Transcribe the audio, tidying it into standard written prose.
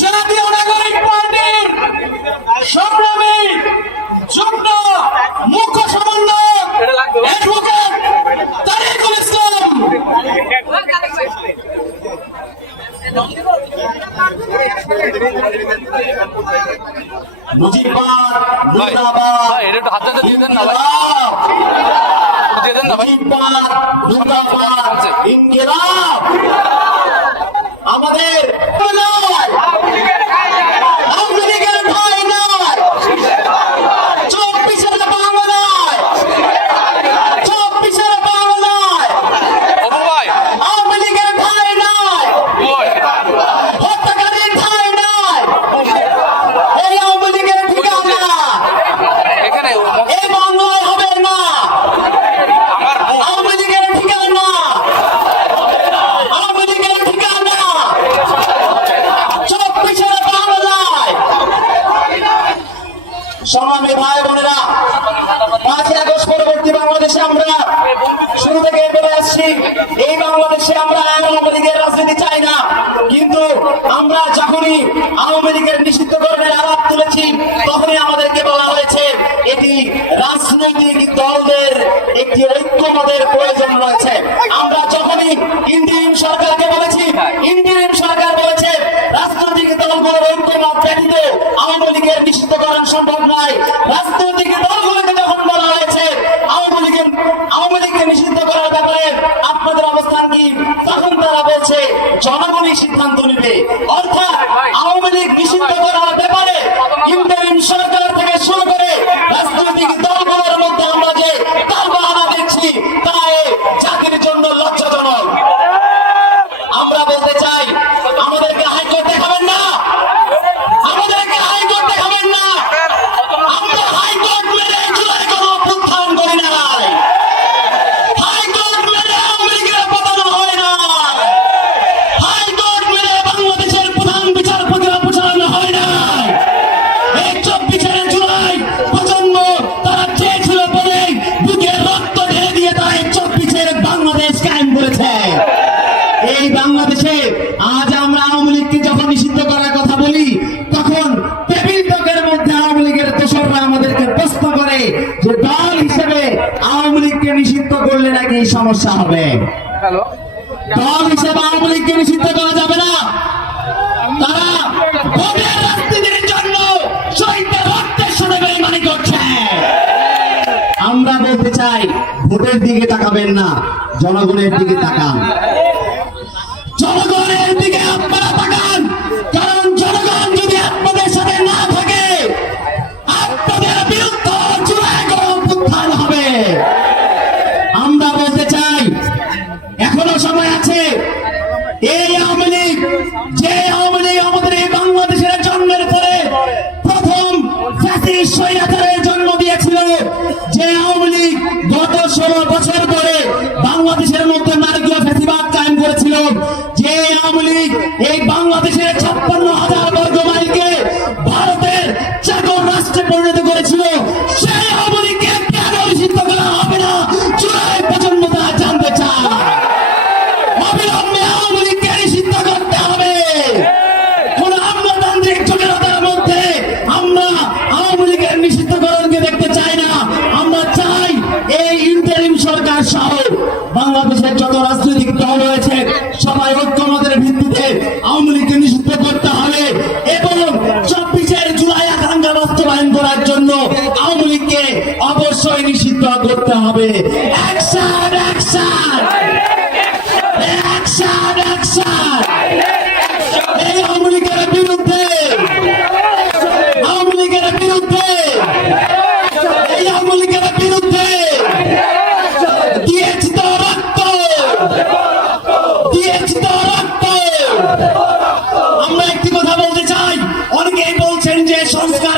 জাতীয় নাগরিক পার্টির সংগ্রামী যুগ্ম মুখ্য সমন্বয়ক অ্যাডভোকেট তারিকুল ইসলাম। মুজিববাদ মুর্দাবাদ, একটু হাতে দিয়ে দেন না ভাই, দিয়ে দেন না ভাই। মুজিববাদ মুর্দাবাদ, ইনকিলাব আমাদের নয়, আওয়ামী লীগের ভয় নয়, 24-এর বাংলা নয়, 24-এর বাংলা নয়, বাবু ভাই আওয়ামী লীগের ভয় নয়, ওই হত্যাকারীর ভয় নয়, এই আওয়ামী লীগের ঠিকানা এখানে এই বাংলায় হবে না, আমার বোন আওয়ামী লীগের ঠিকানা, আওয়ামী লীগের ঠিকানা 24-এর বাংলায়। সংগ্রামী ভাই বোনেরা, 5ই আগস্ট পরবর্তী বাংলাদেশে আমরা শুরু থেকে বলে আসছি, এই বাংলাদেশে আমরা আওয়ামী লীগের রাজনীতি চাই না, কিন্তু আমরা যখনই আওয়ামী লীগের নিষিদ্ধকরণের আলাপ তুলেছি তখনই আমাদেরকে বলা হয়েছে এটি রাজনৈতিক দলদের একটি ঐক্যমতের প্রয়োজন রয়েছে। আমরা যখনই ইন্টারিম সরকারকে বলেছি, ইন্টারিম সরকার বলেছে রাজনৈতিক দলগুলোর ঐক্যমত ব্যতীত আওয়ামী লীগের নিষিদ্ধকরণ সম্ভব নয়। রাজনৈতিক দলগুলোকে যখন বলা হয়েছে আওয়ামী লীগকে নিষিদ্ধ করার ব্যাপারে আপনাদের অবস্থান কি, তখন তারা বলছে জনগণই সিদ্ধান্ত নেবে। অর্থাৎ আওয়ামী লীগ নিষিদ্ধ করার ব্যাপারে ইন্টারিম সরকার থেকে শুরু করে রাজনৈতিক দলগুলোর মধ্যে আমরা যে তালবাহানা দেখছি তা জাতির জন্য লজ্জাজনক। আমরা বলতে চাই আমাদেরকে হাইকোর্ট দেখাবেন না, আমাদেরকে হাইকোর্ট দেখাবেন না, আমরা হাইকোর্ট মেরে জুলাই কোনো অভ্যুত্থান করি নাই, হাইকোর্ট মেরে আওয়ামী লীগের পতন হয় না, হাইকোর্ট মেরে বাংলাদেশের প্রধান বিচারপতির অপসারণ হয় না। এই 24-এর জুলাই প্রজন্ম তারা চেয়েছিল বলে বুকে রক্ত ঢেলে দিয়ে তারা 24-এর বাংলাদেশ কায়েম করেছে। এই বাংলাদেশে আজ আমরা আওয়ামী লীগকে যখন নিষিদ্ধ করার কথা বলি তখন টেবিল টকের মধ্যে আওয়ামী লীগের দোসররা আমাদেরকে প্রশ্ন করে যে দল হিসেবে আওয়ামী লীগকে নিষিদ্ধ করলে নাকি সমস্যা হবে, হ্যালো দল হিসেবে আওয়ামী লীগকে নিষিদ্ধ করা যাবে না। তারা ভোটের রাজনীতির জন্য শহীদদের রক্তের সাথে বেইমানি করছে। আমরা বলতে চাই ভোটের দিকে তাকাবেন না, জনগণের দিকে তাকান, জনগণের দিকে আপনারা তাকান, কারণ জনগণ যদি আপনাদের সাথে না থাকে আপনাদের বিরুদ্ধে জুলাই গণঅভ্যুত্থান হবে। আমরা বলতে চাই এখনো সময় আছে। এই আওয়ামী লীগ, যে আওয়ামী লীগ আমাদের এই বাংলাদেশের জন্মের পরে প্রথম ফ্যাসিস্ট স্বৈরাচারের জন্ম দিয়েছিল, যে আওয়ামী লীগ গত 16 বছর ধরে বাংলাদেশের মধ্যে নারকীয় ফ্যাসিবাদ কায়েম করেছিল, যে আওয়ামী লীগ এই বাংলাদেশের 56,000 বর্গ মাইলকে ভারতের চাকর রাষ্ট্রে পরিণত করেছিল, সেই আওয়ামী লীগকে কেন নিষিদ্ধ করা হবে না জুলাই প্রজন্ম তা জানতে চায়। অবিলম্বে আওয়ামী লীগকে নিষিদ্ধ করতে হবে। কোন আমলাতান্ত্রিক জটিলতার মধ্যে আমরা আওয়ামী লীগের নিষিদ্ধকরণকে দেখতে চাই না। আমরা চাই এই ইন্টারিম সরকার সহ বাংলাদেশের যত রাজনৈতিক দল রয়েছে সবাই ঐক্যমতের ভিত্তিতে আওয়ামী লীগকে নিষিদ্ধ করতে হবে এবং 24-এর জুলাই আকাঙ্ক্ষা বাস্তবায়ন করার জন্য আওয়ামী লীগকে অবশ্যই নিষিদ্ধ করতে হবে। অ্যাকশন অ্যাকশন অ্যাকশন অ্যাকশন এই আওয়ামী লীগের বিরুদ্ধে, আওয়ামী লীগের বিরুদ্ধে, এই আওয়ামী লীগের বিরুদ্ধে দিয়েছি তো রক্ত, দিয়েছি তো রক্ত। আমরা একটি কথা বলতে চাই, অনেকেই বলছেন যে সংস্কার